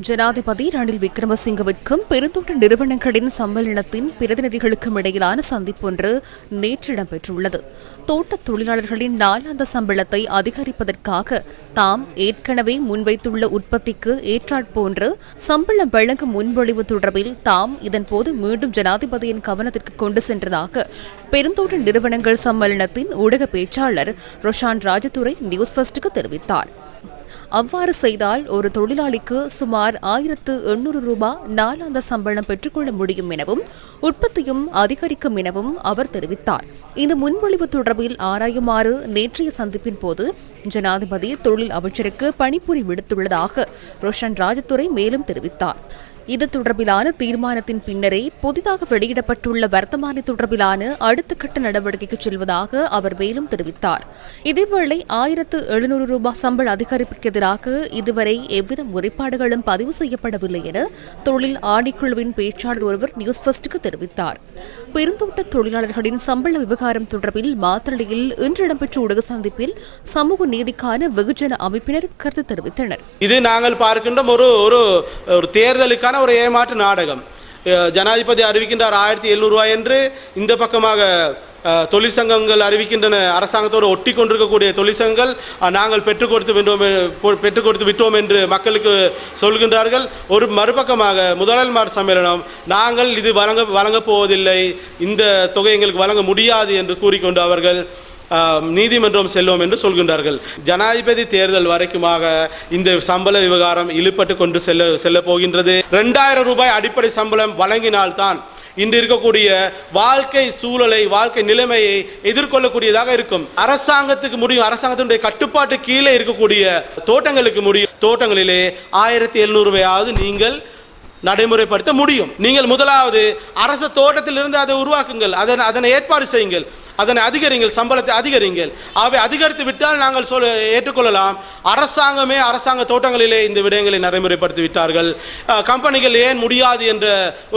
ஜனாதிபதி ரணில் விக்ரமசிங்கவிற்கும் பெருந்தோட்ட நிறுவனங்களின் சம்மேளனத்தின் பிரதிநிதிகளுக்கும் இடையிலான சந்திப்பொன்று நேற்று இடம்பெற்றுள்ளது. தோட்டத் தொழிலாளர்களின் நாளாந்த சம்பளத்தை அதிகரிப்பதற்காக தாம் ஏற்கனவே முன்வைத்துள்ள உற்பத்திக்கு ஏற்றாற்போன்று சம்பளம் வழங்கும் முன்மொழிவு தொடர்பில் தாம் இதன்போது மீண்டும் ஜனாதிபதியின் கவனத்திற்கு கொண்டு சென்றதாக பெருந்தோட்ட நிறுவனங்கள் சம்மேளனத்தின் ஊடக பேச்சாளர் ரொஷான் ராஜதுரை நியூஸ் ஃபர்ஸ்டுக்கு தெரிவித்தார். அவ்வாறு செய்தால் ஒரு தொழிலாளிக்கு சுமார் ஆயிரத்து எண்ணூறு ரூபாய் நாளாந்த சம்பளம் பெற்றுக்கொள்ள முடியும் எனவும் உற்பத்தியும் அதிகரிக்கும் எனவும் அவர் தெரிவித்தார். இந்த முன்மொழிவு தொடர்பில் ஆராயுமாறு நேற்றைய சந்திப்பின் போது ஜனாதிபதி தொழில் அமைச்சருக்கு பணிபுரி விடுத்துள்ளதாக ரோஷன் ராஜதுரை மேலும் தெரிவித்தார். இது தொடர்பிலான தீர்மானத்தின் பின்னரே புதிதாக வெளியிடப்பட்டுள்ள வர்த்தமானி தொடர்பிலான அடுத்த கட்ட நடவடிக்கைக்கு செல்வதாக அவர் மேலும் தெரிவித்தார். இதேவேளை ஆயிரத்து எழுநூறு ரூபாய் சம்பள அதிகரிப்புக்கு எதிராக இதுவரை எவ்வித முறைப்பாடுகளும் பதிவு செய்யப்படவில்லை என தொழில் ஆணைக்குழுவின் பேச்சாளர் ஒருவர் நியூஸ் ஃபர்ஸ்டுக்கு தெரிவித்தார். பெருந்தோட்ட தொழிலாளர்களின் சம்பள விவகாரம் தொடர்பில் மாத்தளையில் இன்று இடம்பெற்ற ஊடக சந்திப்பில் சமூக நீதிக்கான வெகுஜன அமைப்பினர் கருத்து தெரிவித்தனர். இது நாங்கள் பார்க்கின்ற ஒரு ஒரு தேர்தலுக்கான தேர்தலுக்கான ஒரு ஏமாற்று நாடகம். ஜனாதிபதி அறிவிக்கின்றார் ஆயிரத்தி எழுநூறுவாய் என்று. இந்த பக்கமாக தொழிற்சங்கங்கள் அறிவிக்கின்றன. அரசாங்கத்தோடு ஒட்டி கொண்டிருக்கக்கூடிய தொழிற்சங்கங்கள் நாங்கள் பெற்றுக் கொடுத்து விட்டோம் பெற்றுக் கொடுத்து விட்டோம் என்று மக்களுக்கு சொல்கின்றார்கள். ஒரு மறுபக்கமாக முதலாளிமார் சம்மேளனம் நாங்கள் இது வழங்க வழங்கப் போவதில்லை. இந்த தொகை எங்களுக்கு வழங்க முடியாது என்று கூறிக்கொண்டு அவர்கள் நீதிமன்றம் செல்வோம் என்று சொல்கின்றார்கள். ஜனாதிபதி தேர்தல் வரைக்குமாக இந்த சம்பள விவகாரம் இழுப்பட்டு கொண்டு செல்ல செல்ல போகின்றது. ரெண்டாயிரம் ரூபாய் அடிப்படை சம்பளம் வழங்கினால்தான் இன்று இருக்கக்கூடிய வாழ்க்கை சூழலை வாழ்க்கை நிலைமையை எதிர்கொள்ளக்கூடியதாக இருக்கும். அரசாங்கத்துக்கு முடியும் அரசாங்கத்தினுடைய கட்டுப்பாட்டு கீழே இருக்கக்கூடிய தோட்டங்களுக்கு முடியும். தோட்டங்களிலே ஆயிரத்தி எழுநூறு ரூபாயாவது நீங்கள் நடைமுறைப்படுத்த முடியும். நீங்கள் முதலாவது அரச தோட்டத்திலிருந்து அதை உருவாக்குங்கள். அதன் அதனை ஏற்பாடு செய்யுங்கள். அதனை அதிகரிங்கள் சம்பளத்தை அதிகரிங்கள். அவை அதிகரித்து விட்டால் நாங்கள் சொல் ஏற்றுக்கொள்ளலாம். அரசாங்கமே அரசாங்க தோட்டங்களிலே இந்த விடயங்களை நடைமுறைப்படுத்தி விட்டார்கள் கம்பெனிகள் ஏன் முடியாது என்ற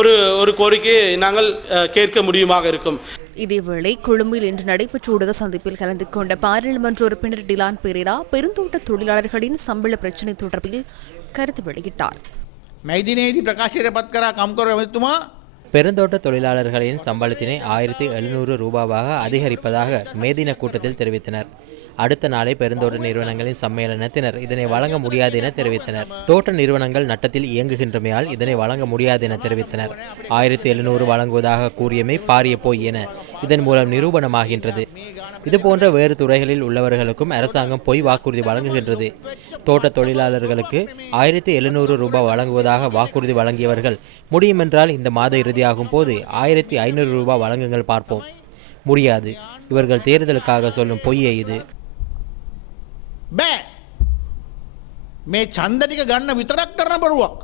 ஒரு ஒரு கோரிக்கையை நாங்கள் கேட்க முடியுமாக இருக்கும். இதேவேளை கொழும்பில் இன்று நடைபெற்ற ஊடக சந்திப்பில் கலந்து கொண்ட பாராளுமன்ற உறுப்பினர் டிலான் பெரேரா பெருந்தோட்ட தொழிலாளர்களின் சம்பள பிரச்சனை தொடர்பில் கருத்து வெளியிட்டார். மைதினேதி பிரகாஷ் பத்கரா காம்கோர் அமைத்துமா? பெருந்தோட்ட தொழிலாளர்களின் சம்பளத்தினை ஆயிரத்தி எழுநூறு ரூபாவாக அதிகரிப்பதாக மேதின கூட்டத்தில் தெரிவித்தனர். அடுத்த நாளே பெருந்தோட்ட நிறுவனங்களின் சம்மேளனத்தினர் இதனை வழங்க முடியாது என தெரிவித்தனர். தோட்ட நிறுவனங்கள் நட்டத்தில் இயங்குகின்றமையால் இதனை வழங்க முடியாது என தெரிவித்தனர். ஆயிரத்தி எழுநூறு வழங்குவதாக கூறியமை பாரிய போய் என இதன் மூலம் நிரூபணமாகின்றது. இதுபோன்ற வேறு துறைகளில் உள்ளவர்களுக்கும் அரசாங்கம் பொய் வாக்குறுதி வழங்குகின்றது. தோட்ட தொழிலாளர்களுக்கு ஆயிரத்தி எழுநூறு ரூபாய் வழங்குவதாக வாக்குறுதி வழங்கியவர்கள் முடியுமென்றால் இந்த மாத இறுதியாகும் போது ஆயிரத்தி ஐநூறு ரூபாய் வழங்குங்கள் பார்ப்போம் முடியாது இவர்கள் தேர்தலுக்காக சொல்லும் பொய்யே இது බෑ මේ චන්දටික ගන්න විතරක් කරන බරුවක්